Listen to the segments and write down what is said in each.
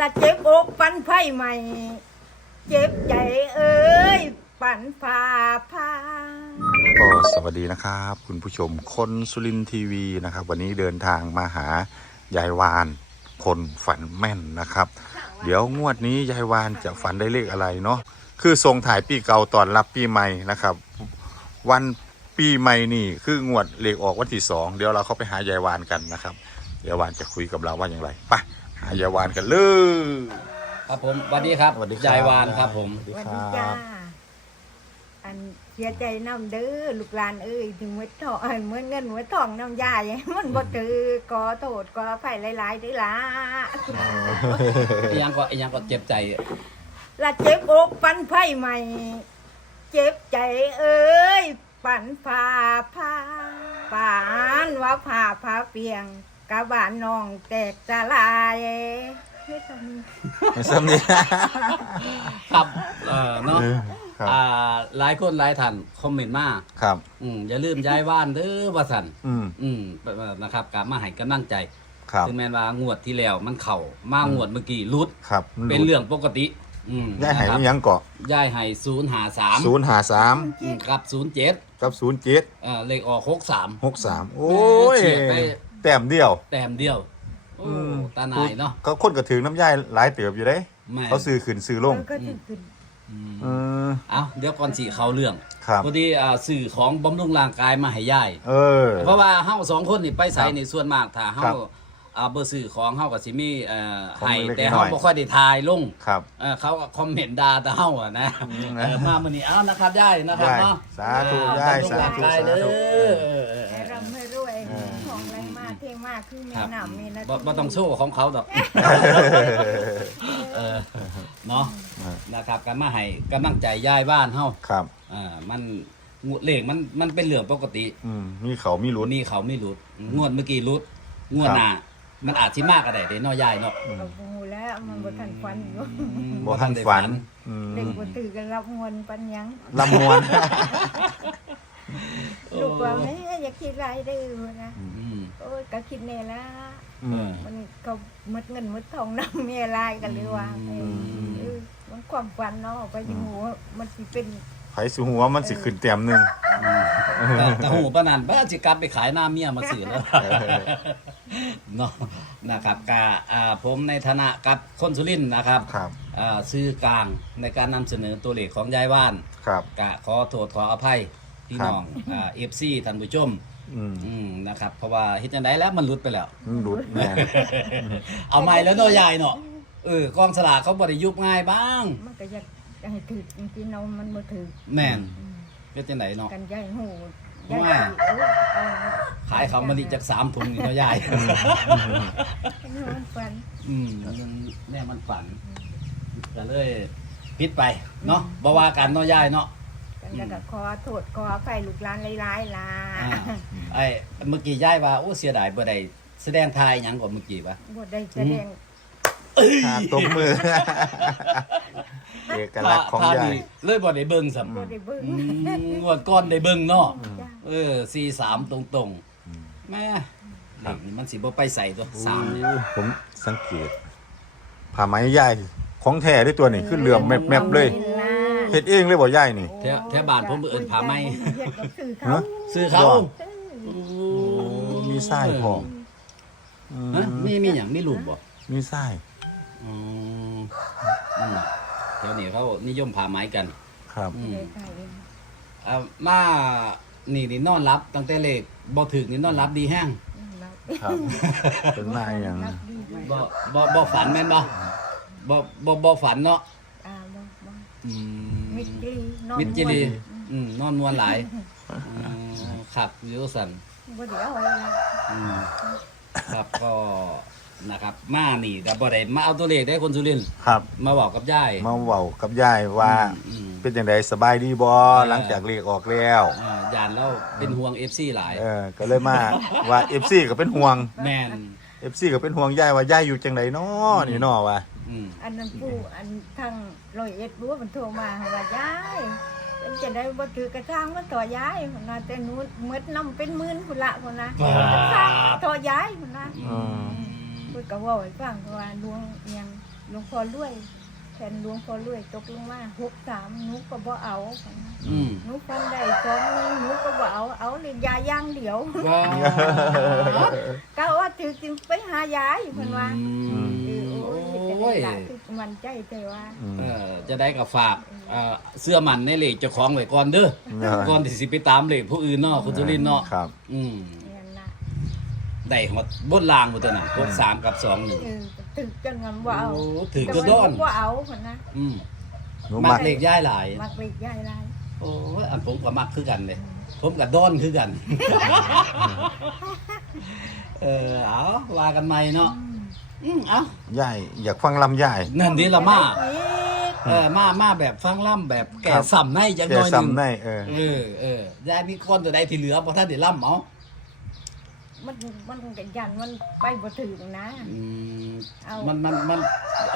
ละเจ็บอกปันไฟใหม่ เจ็บใจเอ้ย ปันฝ่าพาก็สวัสดีนะครับ คุณผู้ชมคนสุรินทีวีนะครับ วันนี้เดินทางมาหายายวานคนฝันแม่นนะครับ เดี๋ยวงวดนี้ยายวานจะฝันได้เลขอะไรเนาะคือส่งถ่ายปีเก่าตอนรับปีใหม่นะครับ วันปีใหม่นี่คืองวดเลขออกวันที่สองเดี๋ยวเราเข้าไปหายายวานกันนะครับยายวานจะคุยกับเราว่าอย่างไรไป ยายวานกันเลยครับผมสวัสดีครับสวัสดีครับยายวานครับผม สวัสดีวันคนี้รัจ้าบอันเสียใจน้ำเด้อลูกหลานเอ้ยถึงเมื่อทองเมื่อเงินเมื่อทองน้ำยาอย่างมันบ่ถือก็โทษก็ไฟหลายๆเด้อล่ะอีหยังก็อีหยังก็เจ็บใจละเจ็บอกปันไฟใหม่ เจ็บใจเอ้ยปันฝ่าพาปานว่าผ่าพาเปียง กะบานน้องแตกสลายเฮ้ยตอนนี้ไม่ซ้ำนี่ ครับเอ่อเนาะครับ อ่าหลายคนหลายท่านคอมเมนต์มาครับ อืมอย่าลืมย้ายว่านเด้อว่าสันอืมอืมนะครับกลับมาให้กำลังใจครับ ถึงแม้ว่างวดที่แล้วมันเข่ามางวดเมื่อกี้รุด ครับเป็นเรื่องปกติ อืมได้หายนะครับยังเกาะย้ายให้ศูนย์หาสามศูนย์หาสามกับศูนย์เจ็ดกับศูนย์เจ็ดเอ่อเลขออกหกสามหกสามโอ้ยเฉียดไป แต้มเดียว แต้มเดียวโอ้อืม ตาหนายเนาะก็คนกระถือน้ำย่ายหลายเติบอยู่เด้ แม่เขาซื้อขึ้นซื้อลงมันก็ถึงขึ้นอืมอืมเอาเดี๋ยวก่อนสิเขาเรื่องครับ พอดีอ่าสื่อของบำรุงร่างกายมาให้ยาย เออ เพราะว่าเฮาสองคนนี่ไปใส่ครับในส่วนมากถ้าเฮาครับอ่าบ่ซื้อของเฮาก็สิมีเอ่อของให้เล็กๆแต่น้เฮาอยๆบ่ค่อยได้ทายลงครับ เออเขาก็คอมเมนต์ด่าแต่เฮาอะนะอืมเออมามื้อนี้เอานะครับยายนะครับยายเนาะสาธุ เออยายบำรุงสาธุร่างกายเด้อสาธุเออเออเอให้อ คือมีครับหนำมีนะบ่บ่ต้องโชว์ของเขาดอก เออเนาะนะครับก็มาให้กำลังใจยายบ้านเฮาครับอ่ามันงวดเลขมันมันเป็นเรื่องปกติอืมมีเขามีลุ้น นี่เขาไม่รุด งวดเมื่อกี้รุด งวดหน้ามันอาจสิมากก็ได้เด้น้อยใหญ่เนาะ เอาบูแล้วมันบ่ทันฟันอยู่บ่ทันฝัน อืมเด็กบ่ตื่นกันรับมวลปัญญัง ลำมวน ลูกว่าแม่อย่าคิดไรเด้อนะอืมโอ้ยก็คิดแน่ละอืม มันก็หมดเงินหมดทองนำเมียลายกันเลยว่าเออเออมันความฝันเนาะไปอยู่หัวมันสิเป็น ไผสูหัวมันสิขึ้นเต็มหนึงแต่แต่หูปานนันบ้าสิกลับไปขายหน้าเมียมาสื่อแล้ว เนาะนะครับกาอ่าผมในฐานะกับคนสุรินทร์นะครับครับอ่าซื้อกลางในการนำเสนอตัวเลขของยายว่านครับกะขอโทษขออภัย พี่ครับน้องอ่า FC ท่านผู้ชมอืมอืมนะครับ เพราะว่าเฮ็ดจังไดแล้วมันหลุดไปแล้วมันหลุดแม่น เอาใหม่แล้วเนาะยายเนาะเออกองสลากเขาบ่ได้ยุบง่ายบ้าง มันก็อยากให้ถือจริงๆเนาะมันบ่ถือแม่นเฮ็ดจังไดเนาะ กันใหญ่หูว่า เออเอาขายเขาวมะลิจากสามถุงนี่เนาะยายให้มันฝัน อืมมันแม่มันฝันก็เลยพิดไปเนาะบ่ว่ากันเนาะยายเนาะกัน แล้วก็ขอโทษขออภัยลูกหลานหลายๆล่ะอ่าไอ้เมื่อกี้ยายว่าโอ้เสียดายบ่ได้แสดงทายหยังก่อนเมื่อกี้ปะบ่ได้แสดงอ่าตบมือ เอกลักษณ์ของยาย นี่เลยบ่ได้เบิ่งซ้ํบ่ได้เบิ่งอืมงวดก่อนได้เบิ่งเนาะจ้ะเออ43ตรงๆแม่เด็กนี่มันสิบ่ไปใส่ตัวสามนี่ผมสังเกตผ้าไหมยายของแท้ด้วยตัวนี่ขึ้นเหลื่อมแมบๆเลยนี่ล่ะ เฮ็ดเองเลยบ่ยายนี่ แถวแถวบ้านผมเอิ้นผ้าไหม เฮ็ดกับสื่อเขาฮะ ซื้อเขาบ่โอ้มีไส้พร้อมอืฮะมมีมีหยังมีรูปบ่มีไส้อืมอืมแถวนี้เขานิยมผ่าไม้กัน ครับ อืมเลยใส่เองอ่ามานี่นี่นอนรับตั้งแต่เล็กบ่ถึกนี่นอนรับดีแห้งรับครับ เป็นมาอย่างรับดีไว้บ่บ่บ่ฝันแม่นบ่บ่บ่บ่ฝันเนาะอ่าบ่บ่อืม มิตรดีนอนมิตรจิรีม่วนอืมนอนนวลหลายอืมครับอยู่สั่นบ่ได้เอาไว้ละอืมครับก็นะครับ มานี่ก็บ่ได้มาเอาตัวเลขได้คนสุรินทร์ครับมาบอกกับยายมาเว้ากับยายว่า อืม เป็นจังไดสบายดีบ่หลังจากเรียกออกแล้ว อ่ายานแล้วเป็นห่วง FC หลาย เออก็เลยมาว่า FC ก็เป็นห่วง แม่น FC ก็เป็นห่วงยายว่ายายอยู่จังไดน้อนี่น้อว่า อืมอันนั้นผู้อันทางร้อยเอ็ดรู้ว่ามันโทรมาให้ว่ายายเป็นจะได้บ่ถือกระทางมาต่อยายพุ่นน่ะแต่หนูหมดน้ำเป็นหมื่นพุ่นละพุ่นน่ะกระทางต่อยายพุ่นน่ะอืม เพิ่นก็เว้าให้ฟังว่าดวงอิหยังหลวงพ่อรวยแทนหลวงพ่อรวยตกลงมาหกสามหนูก็บ่เอาอืมหนูฟันได้สองหนึ่งหนูก็บ่เอาเอาเลยยาย่างเดียวว้าวก็ว่าถือสิไปหายายเพิ่นว่า อืมเออโอ้โอ้ ยยจะได้หลายคือมันใจใจว่า เออจะได้กับฝากเอ่อเสื้อมันในเหล็กเจ้าของไว้ก่อนเด้อเออ ก่อนที่สิไปตามเหล็กผู้อื่นเนาะคุณจุลินทร์เนาะครับ อืมเนี่ยนะได้หมดบนรางหมดตัวน่ะพวกสามกับสองหนึ่ง เออถึกจนมันบ่เอาโอ้ถือจะดอนแต่ว่าหบ่เอาเพิ่นนะ อืมหนูมัมักกเหล็กย่ายหลาย มักเล็กยายลายโอ้ยอันผมก็มักคือกันเลย ผมกับดอนคือกัน เออเอาว่ากันใหม่เนาะ อืมเอายายอยากฟังลำยาย นั่นดีละมาอีกเออมามาแบบฟังล่ำแบบแก่ครับสัมในจังแกน้อยหนึงซ้ำได้เออ เออเออยายมีคนตัวใดที่เหลือเพราะท่านได้ล่ำเอามันมันก็ยันมันไปบ่ถึงนะ อืมเอามันมันมัน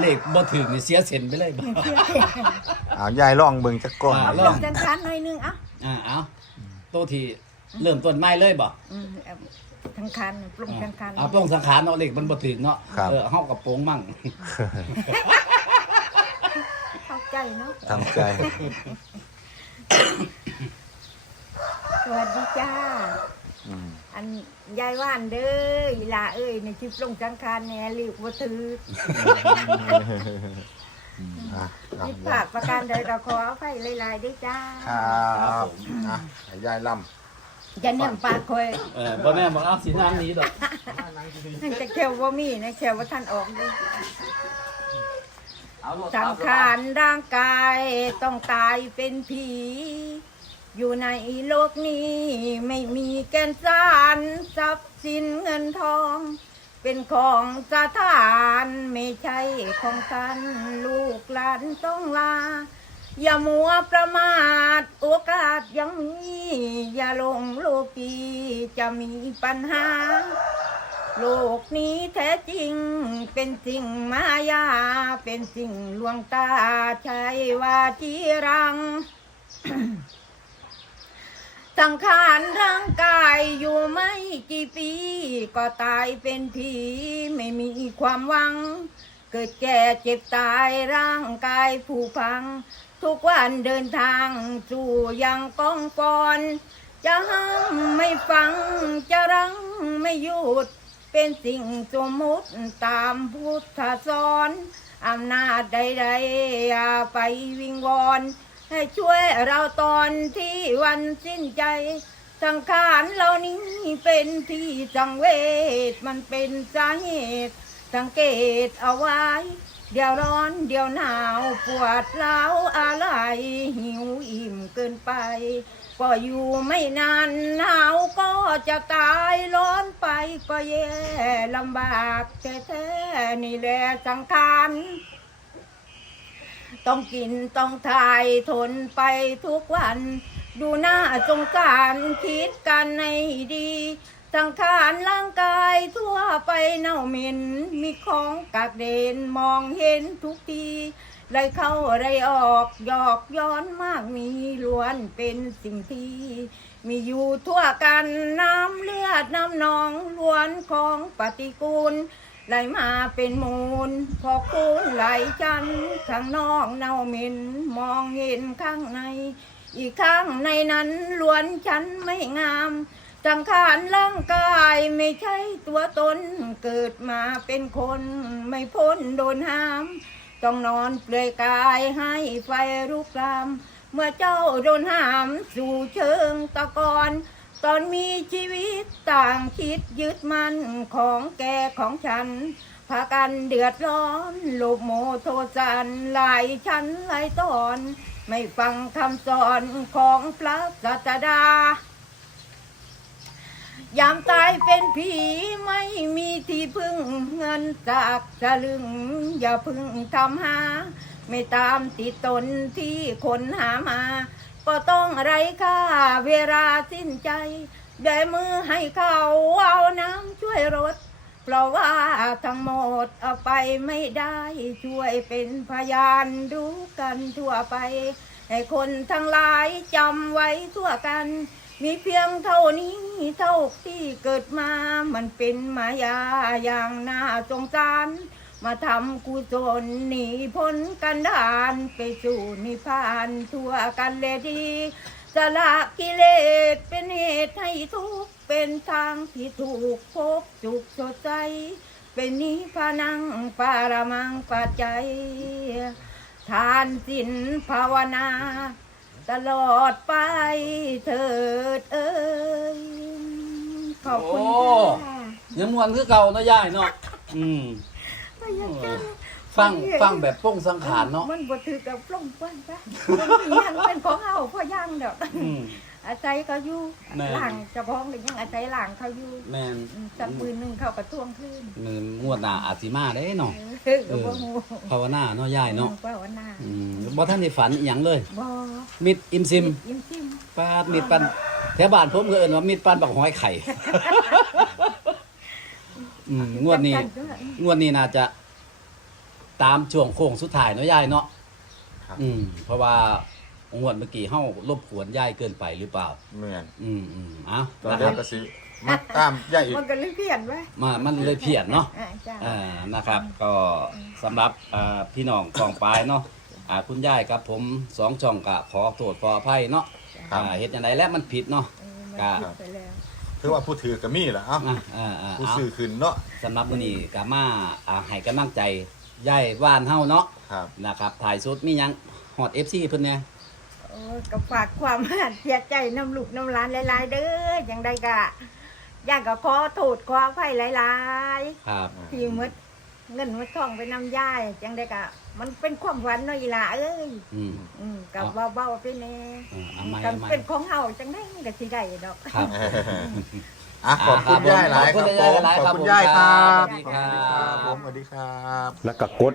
เลขบ่ถึงนี่เสียเส้นไปเลยบ่ เชื่อเถอะเอายายลองเบิ่งจักก่อนอ่าเอาลลองงจันทานหน่อยนึงอะอ่าเอาตัวที่เริ่มต้นไม้เลยบ่อืมเอา ทั้งคันปรุงทั้งคันเอาปรงสังขารเนาะเลขมันบ่ถึงเนาะครับ เออเฮากับโปงมั่งเข้าใจเนาะทำใจ สวัสดีจ้า อืมอันยายว่านเด้ออีหลาเอ้ยในชิปลงจังคารแหน่รีบบ่ถืออะเอาผิดพลาดประการใดเราขออภัยหลายๆด้วยจ้า ครับอะให้ยายล อย่าเนี่ยปากคอยเออบ่แม่นบอกเอาสินางนี้ดอกจะแค่ว่ามีนะแค่ว่าท่านออกด้วยเอาโลดสังขารร่างกายต้องตายเป็นผี อยู่ในโลกนี้ไม่มีแก่นสารทรัพย์สินเงินทอง เป็นของสถานไม่ใช่ของท่านลูกหลานต้องลา อย่ามัวประมาทโอกาสยังมี อย่าหลงโลกีจะมีปัญหา โลกนี้แท้จริง เป็นสิ่งมายา เป็นสิ่งลวงตาใช่ว่าจีรัง สังขารร่างกายอยู่ไม่กี่ปี ก็ตายเป็นผีไม่มีความหวัง เกิดแก่เจ็บตายร่างกายผู้พัง ทุกวันเดินทางสู่ยังกองกอนจะห้ามไม่ฟังจะรั้งไม่หยุด เป็นสิ่งสมมุติตามพุทธสอนอำนาจใดๆอย่าไปวิงวอนให้ช่วยเราตอนที่วันสิ้นใจ สังขารเหล่านี้เป็นที่สังเวชมันเป็นสาเหตุ สังเกตเอาไว้ เดี๋ยวร้อนเดี๋ยวหนาวปวดร้าวอะไร หิวอิ่มเกินไป ก็อยู่ไม่นานหนาวก็จะตายร้อนไปก็แย่ลำบากแท้ๆนี่แหละสังขารต้องกินต้องทายทนไปทุกวัน ดูหน้าสงสารคิดกันในดี สังขารร่างกายทั่วไปเน่าเหม็น มีของกักเด่นมองเห็นทุกทีไรเข้าไรออกหยอกย้อนมากมีล้วนเป็นสิ่งที่มีอยู่ทั่วกันน้ำเลือดน้ำหนองล้วนของปฏิกูลไหลมาเป็นมูล พอคูณไหลจันข้างนอกเน่าเหม็นมองเห็นข้างใน อีกข้างในนั้นล้วนฉันไม่งาม สังขารร่างกายไม่ใช่ตัวตนเกิดมาเป็นคนไม่พ้นโดนห้าม ต้องนอนเปลือยกายให้ไฟลุกลาม เมื่อเจ้าโดนห้ามสู่เชิงตะกอนตอนมีชีวิตต่างคิดยึดมันของแกของฉัน พากันเดือดร้อนโลภโมโทสันหลายชั้นหลายตอน ไม่ฟังคำสอนของพระศาสดา ยามตายเป็นผีไม่มีที่พึ่งเงินจากสลึง อย่าพึ่งทำหา ไม่ตามติดตนที่คนหามา ก็ต้องไรค่าเวลาสิ้นใจเดมือให้เขาเอาน้ำช่วยรถ เพราะว่าทั้งหมดเอาไปไม่ได้ช่วยเป็นพยานดูกันทั่วไป ให้คนทั้งหลายจำไว้ทั่วกัน มีเพียงเท่านี้เท่าที่เกิดมา มันเป็นมายาอย่างน่าสงสาร มาทำกุศลหนีพ้นกันดานไปสู่นิพพานทั่วกันเลยดีสละกิเลสเป็นเหตุให้ทุกข์เป็นทางที่ถูกพบสุขสดใสเป็นนิพพานังปารมังปัจจัย ทานสินภาวนา ตลอดไปเถิดเอ้ยขอบคุณโอ้ค่ะยังมวนคือเก่าเนาะยายเนาะอืมไม่อยากจะฟังฟังแบบโป้งสังขารเนาะมันบ่ถือกับปล้องเปิ้นปะมันมีหยังเป็นของเฮาพ่อย่างดอก อืม อาศัยเขาอยู่แม่หลังเจะพ้าของหรือยังอาศัยหลังเขาอยู่แม่นสักปืนหนึ่งเขากระท่วงขึ้นมืองวดหน้าอาจสิมาได้เนาะเออก็บ่ฮู้ภาวนาเนาะยายเนาะว่าวันหน้าอืมบ่ทันได้ฝันอีหยังเลย บ่มิดอิมซิมยิ้มจิ้มปาดมิดปันแถวบ้านผมก็เอิ้นว่ามิดปันบักหอยไข่ อืมงวดนี้จัๆด้วยงวดนี้น่าจะตามช่วงโค้งสุดท้ายเนาะยายเนาะครับ อืมเพราะว่า งวดเมื่อกี้เฮารบกวนยายเกินไปหรือเปล่า แม่นอืมอืมเอะตอนนะแรครักบก็สิมาตามยายอีก มันก็เลยเพี้ยนไว้มามันเลยเพี้ยนเนาะ อ่าจ้า อ่านะครับก็สำหรับอ่าพี่น้องกองปลายเนาะอ่าคุณยายกับผมสองช่องกะขอโทษขออภัยเนาะครับ อ่าเฮ็ดจังไดแล้วมันผิดเนาะ เออมันครับผิดไปแล้ว ถือว่าผู้ถือก็มีล่ะเอ้าอ่าอ่าอ่าผู้เอาซื้อขึ้นเนาะสำหรับมื้อนี้ก็มาอ่าให้กำลังใจยายว่านเฮาเนาะครับ นะครับถ่ายสุดมีหยังฮอด FC เพิ่นแหน่โอ้ ยก็ฝากความเสียใจน้ำลูกน้ำหลานหลาย ๆ เด้ออย่างใดก็ย่างก็ขอโทษขออภัยหลายครับๆที่หมดเงินหมดทองไปนำย่ายจังใดก็มันเป็นความหวันเนาะอีหล่าเอ้ยอืม อืมกับเบาๆไปแน่อ่าเอาใหม่กัเอาใหม่เป็นของเฮาจังได้มันก็สิได้ดอก ครับ อะขอบคุณยายหลายครับผมขอบคุณยายครับ สวัสดีครับ ผมสวัสดีครับ แล้วก็กด